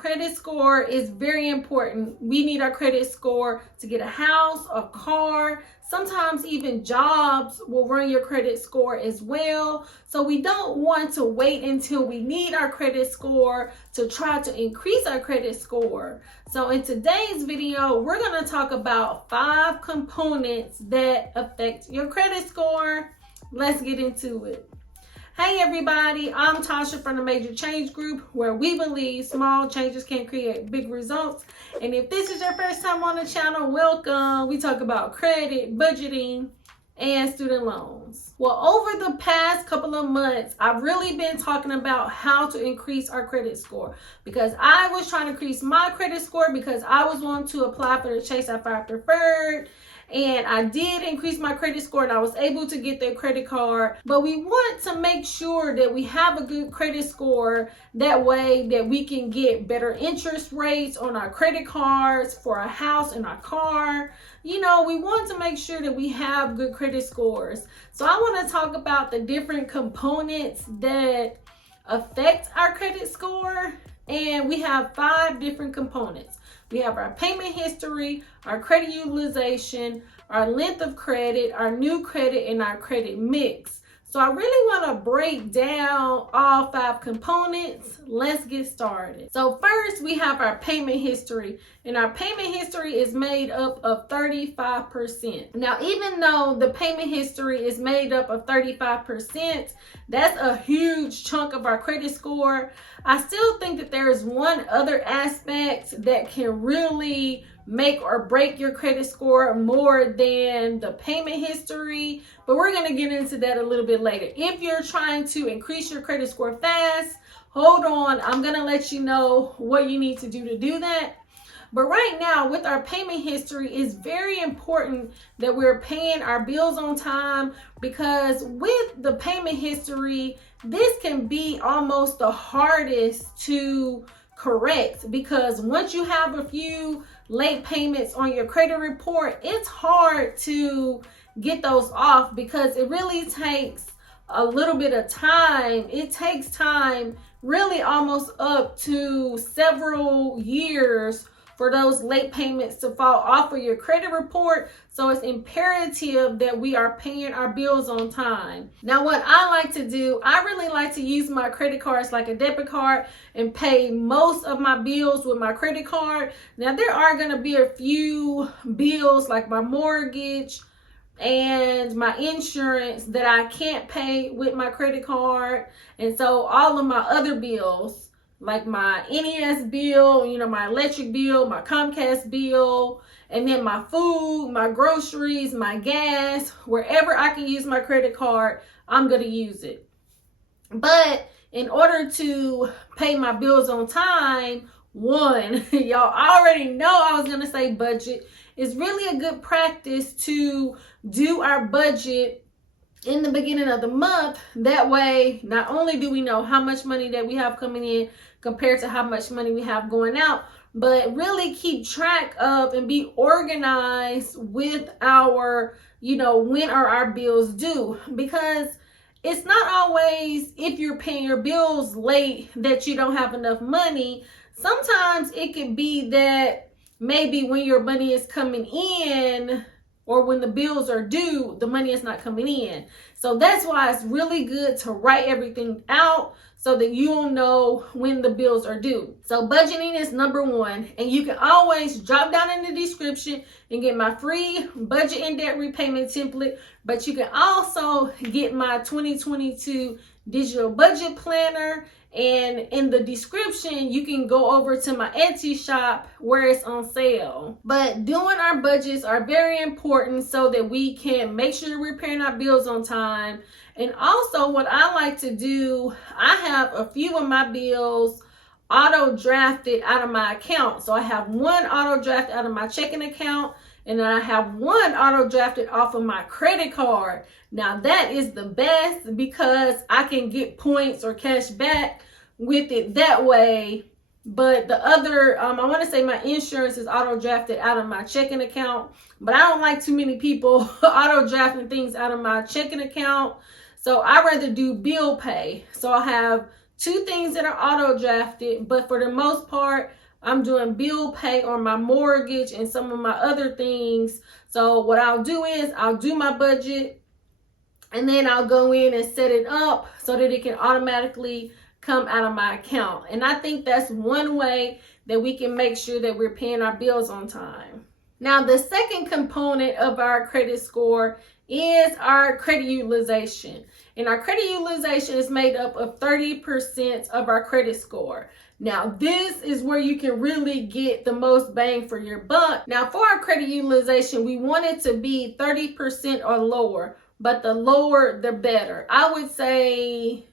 credit score is very important. We need our credit score to get a house, a car. Sometimes even jobs will run your credit score as well. So we don't want to wait until we need our credit score to try to increase our credit score. So in today's video, we're going to talk about 5 components that affect your credit score. Let's get into it. Hey everybody, I'm Tasha from the Major Change Group, where we believe small changes can create big results. And if this is your first time on the channel, welcome. We talk about credit, budgeting, and student loans. Well, over the past couple of months, I've really been talking about how to increase our credit score, because I was trying to increase my credit score because I was wanting to apply for the Chase Sapphire Preferred. And I did increase my credit score and I was able to get their credit card. But we want to make sure that we have a good credit score. That way that we can get better interest rates on our credit cards for our house and our car. You know, we want to make sure that we have good credit scores. So I want to talk about the different components that affect our credit score. And we have 5 different components. We have our payment history, our credit utilization, our length of credit, our new credit, and our credit mix. So I really want to break down all 5 components. Let's get started. So first, we have our payment history, and our payment history is made up of 35%. Now, even though the payment history is made up of 35%, that's a huge chunk of our credit score. I still think that there is one other aspect that can really make or break your credit score more than the payment history, but we're going to get into that a little bit later. If you're trying to increase your credit score fast, hold on, I'm going to let you know what you need to do that. But right now, with our payment history, it's very important that we're paying our bills on time, because with the payment history, this can be almost the hardest to correct, because once you have a few late payments on your credit report, it's hard to get those off, because it really takes a little bit of time. It takes time, really almost up to several years, for those late payments to fall off of your credit report. So it's imperative that we are paying our bills on time. Now, what I like to do, I really like to use my credit cards like a debit card and pay most of my bills with my credit card. Now, there are going to be a few bills like my mortgage and my insurance that I can't pay with my credit card. And so all of my other bills, like my NES bill, you know, my electric bill, my Comcast bill, and then my food, my groceries, my gas, wherever I can use my credit card, I'm going to use it. But in order to pay my bills on time, one, y'all already know I was going to say budget. It's really a good practice to do our budget in the beginning of the month. That way, not only do we know how much money that we have coming in compared to how much money we have going out, but really keep track of and be organized with our, you know, when are our bills due. Because it's not always, if you're paying your bills late, that you don't have enough money. Sometimes it could be that maybe when your money is coming in, or when the bills are due, the money is not coming in. So that's why it's really good to write everything out so that you'll know when the bills are due. So budgeting is number 1. And you can always drop down in the description and get my free budget and debt repayment template. But you can also get my 2022 digital budget planner. And in the description, you can go over to my Etsy shop where it's on sale. But doing our budgets are very important so that we can make sure we're paying our bills on time. And also, what I like to do, I have a few of my bills auto drafted out of my account. So I have one auto draft out of my checking account, and then I have one auto drafted off of my credit card. Now that is the best, because I can get points or cash back with it that way. But the other, I want to say my insurance is auto drafted out of my checking account, but I don't like too many people auto drafting things out of my checking account. So I rather do bill pay. So I have 2 things that are auto drafted, but for the most part, I'm doing bill pay on my mortgage and some of my other things. So what I'll do is I'll do my budget, and then I'll go in and set it up so that it can automatically come out of my account. And I think that's one way that we can make sure that we're paying our bills on time. Now, the second component of our credit score is our credit utilization. And our credit utilization is made up of 30% of our credit score. Now, this is where you can really get the most bang for your buck. Now, for our credit utilization, we want it to be 30% or lower, but the lower, the better. I would say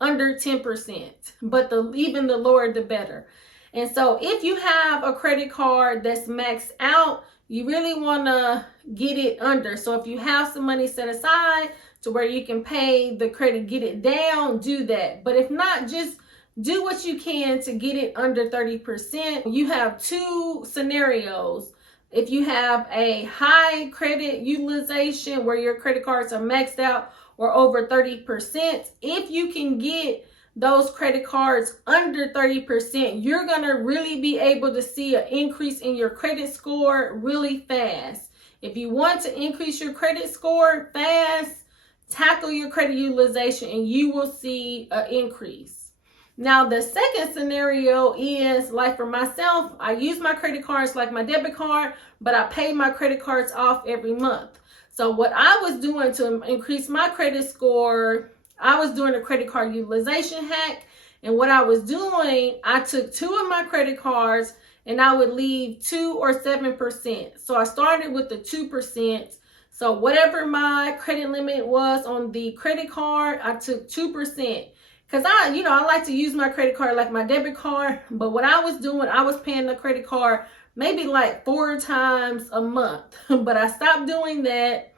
under 10%, but even the lower, the better. And so if you have a credit card that's maxed out, you really want to get it under. So if you have some money set aside to where you can pay the credit, get it down, do that. But if not, just do what you can to get it under 30%. You have 2 scenarios. If you have a high credit utilization where your credit cards are maxed out or over 30%, if you can get those credit cards under 30%, you're going to really be able to see an increase in your credit score really fast. If you want to increase your credit score fast, tackle your credit utilization and you will see an increase. Now, the second scenario is like for myself, I use my credit cards like my debit card, but I pay my credit cards off every month. So what I was doing to increase my credit score, I was doing a credit card utilization hack. And what I was doing, I took 2 of my credit cards and I would leave 2 or 7%. So I started with the 2%. So whatever my credit limit was on the credit card, I took 2%. Because I like to use my credit card like my debit card. But what I was doing, I was paying the credit card maybe like 4 times a month. But I stopped doing that.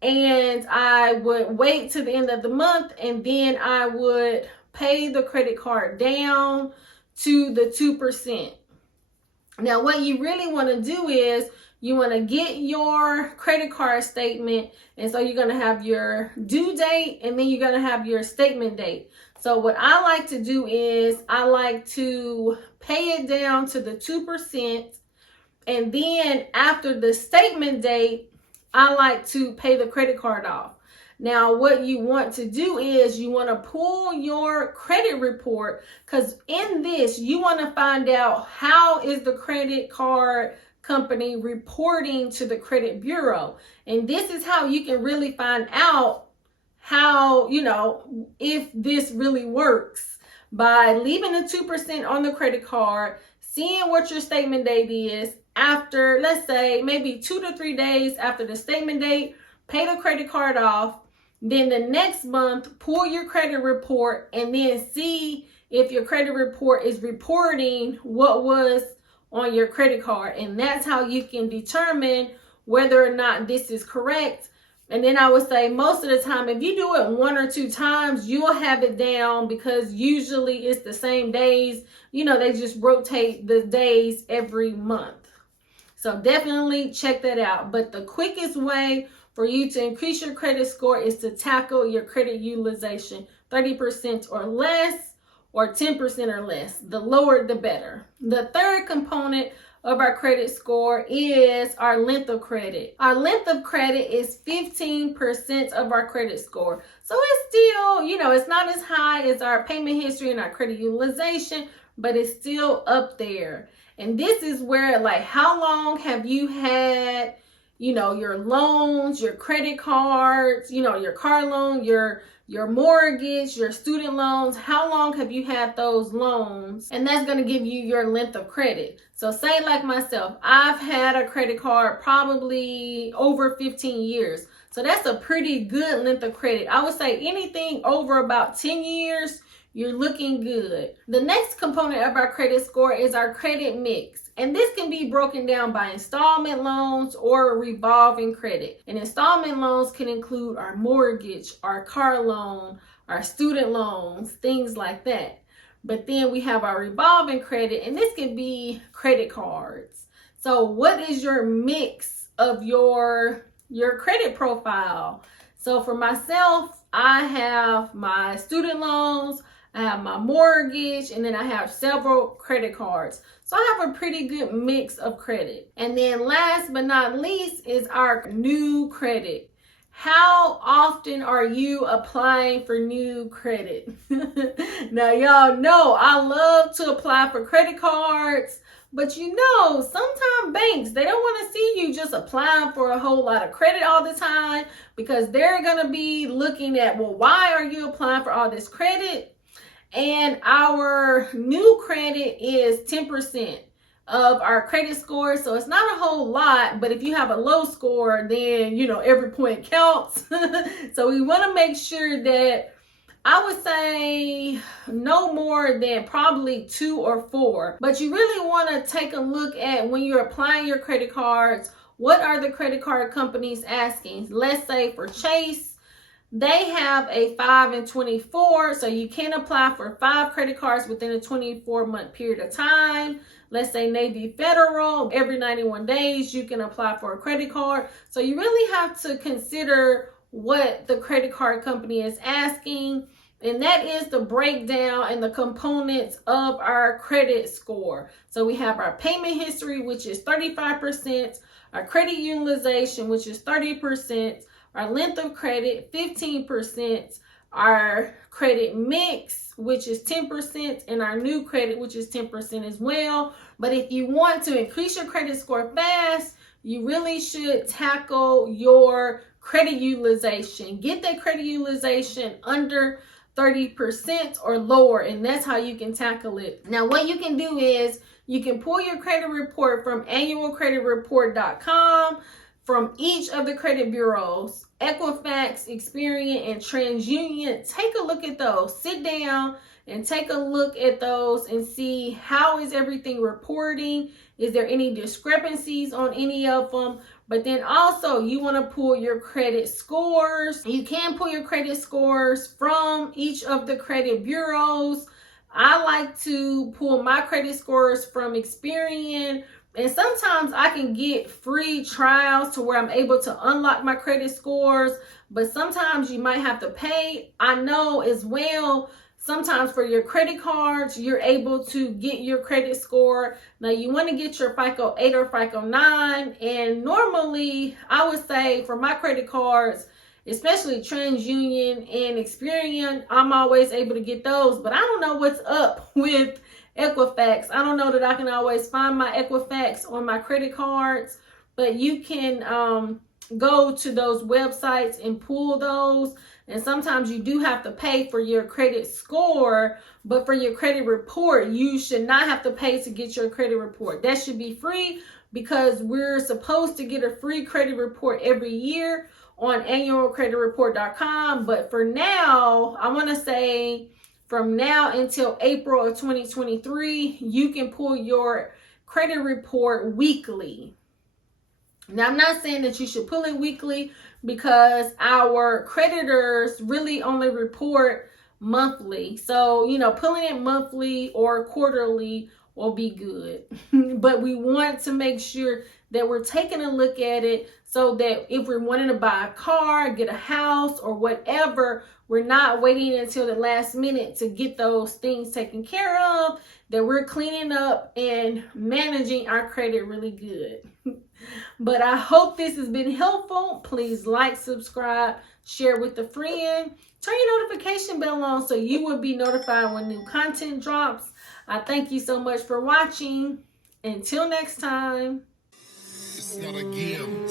And I would wait to the end of the month, and then I would pay the credit card down to the 2%. Now, what you really want to do is you want to get your credit card statement. And so you're going to have your due date, and then you're going to have your statement date. So what I like to do is I like to pay it down to the 2%. And then after the statement date, I like to pay the credit card off. Now, what you want to do is you want to pull your credit report, because in this, you want to find out how is the credit card company reporting to the credit bureau. And this is how you can really find out how, if this really works, by leaving the 2% on the credit card, seeing what your statement date is. After, let's say, maybe 2 to 3 days after the statement date, pay the credit card off. Then the next month, pull your credit report and then see if your credit report is reporting what was on your credit card. And that's how you can determine whether or not this is correct. And then I would say most of the time, if you do it 1 or 2 times, you'll have it down, because usually it's the same days. They just rotate the days every month. So definitely check that out. But the quickest way for you to increase your credit score is to tackle your credit utilization, 30% or less, or 10% or less. The lower, the better. The third component of our credit score is our length of credit. Our length of credit is 15% of our credit score. So it's still, it's not as high as our payment history and our credit utilization, but it's still up there. And this is where, like, how long have you had, your loans, your credit cards, your car loan, your mortgage, your student loans, how long have you had those loans? And that's going to give you your length of credit. So say like myself, I've had a credit card probably over 15 years. So that's a pretty good length of credit. I would say anything over about 10 years, you're looking good. The next component of our credit score is our credit mix. And this can be broken down by installment loans or revolving credit. And installment loans can include our mortgage, our car loan, our student loans, things like that. But then we have our revolving credit, and this can be credit cards. So what is your mix of your credit profile? So for myself, I have my student loans, I have my mortgage, and then I have several credit cards. So I have a pretty good mix of credit. And then last but not least is our new credit. How often are you applying for new credit? Now, y'all know I love to apply for credit cards, but sometimes banks, they don't want to see you just applying for a whole lot of credit all the time, because they're going to be looking at, well, why are you applying for all this credit? And our new credit is 10% of our credit score. So it's not a whole lot, but if you have a low score, then, every point counts. So we want to make sure that, I would say, no more than probably 2 or 4. But you really want to take a look at, when you're applying your credit cards, what are the credit card companies asking? Let's say for Chase, they have a 5 and 24, so you can apply for 5 credit cards within a 24-month period of time. Let's say Navy Federal, every 91 days you can apply for a credit card. So you really have to consider what the credit card company is asking, and that is the breakdown and the components of our credit score. So we have our payment history, which is 35%, our credit utilization, which is 30%, our length of credit, 15%, our credit mix, which is 10%, and our new credit, which is 10% as well. But if you want to increase your credit score fast, you really should tackle your credit utilization. Get that credit utilization under 30% or lower, and that's how you can tackle it. Now, what you can do is you can pull your credit report from annualcreditreport.com from each of the credit bureaus, Equifax, Experian, and TransUnion. Take a look at those. Sit down and take a look at those and see how is everything reporting. Is there any discrepancies on any of them? But then also you want to pull your credit scores. You can pull your credit scores from each of the credit bureaus. I like to pull my credit scores from Experian. And sometimes I can get free trials to where I'm able to unlock my credit scores, but sometimes you might have to pay. I know as well, sometimes for your credit cards, you're able to get your credit score. Now you want to get your FICO 8 or FICO 9. And normally I would say for my credit cards, especially TransUnion and Experian, I'm always able to get those, but I don't know what's up with Equifax. I don't know that I can always find my Equifax on my credit cards, but you can go to those websites and pull those. And sometimes you do have to pay for your credit score, but for your credit report, you should not have to pay to get your credit report. That should be free, because we're supposed to get a free credit report every year on annualcreditreport.com. But for now, I want to say, from now until April of 2023, you can pull your credit report weekly. Now, I'm not saying that you should pull it weekly, because our creditors really only report monthly. So, pulling it monthly or quarterly will be good. But we want to make sure that we're taking a look at it, so that if we're wanting to buy a car, get a house, or whatever, we're not waiting until the last minute to get those things taken care of, that we're cleaning up and managing our credit really good. But I hope this has been helpful. Please like, subscribe, share with a friend. Turn your notification bell on so you will be notified when new content drops. I thank you so much for watching. Until next time. It's not a game.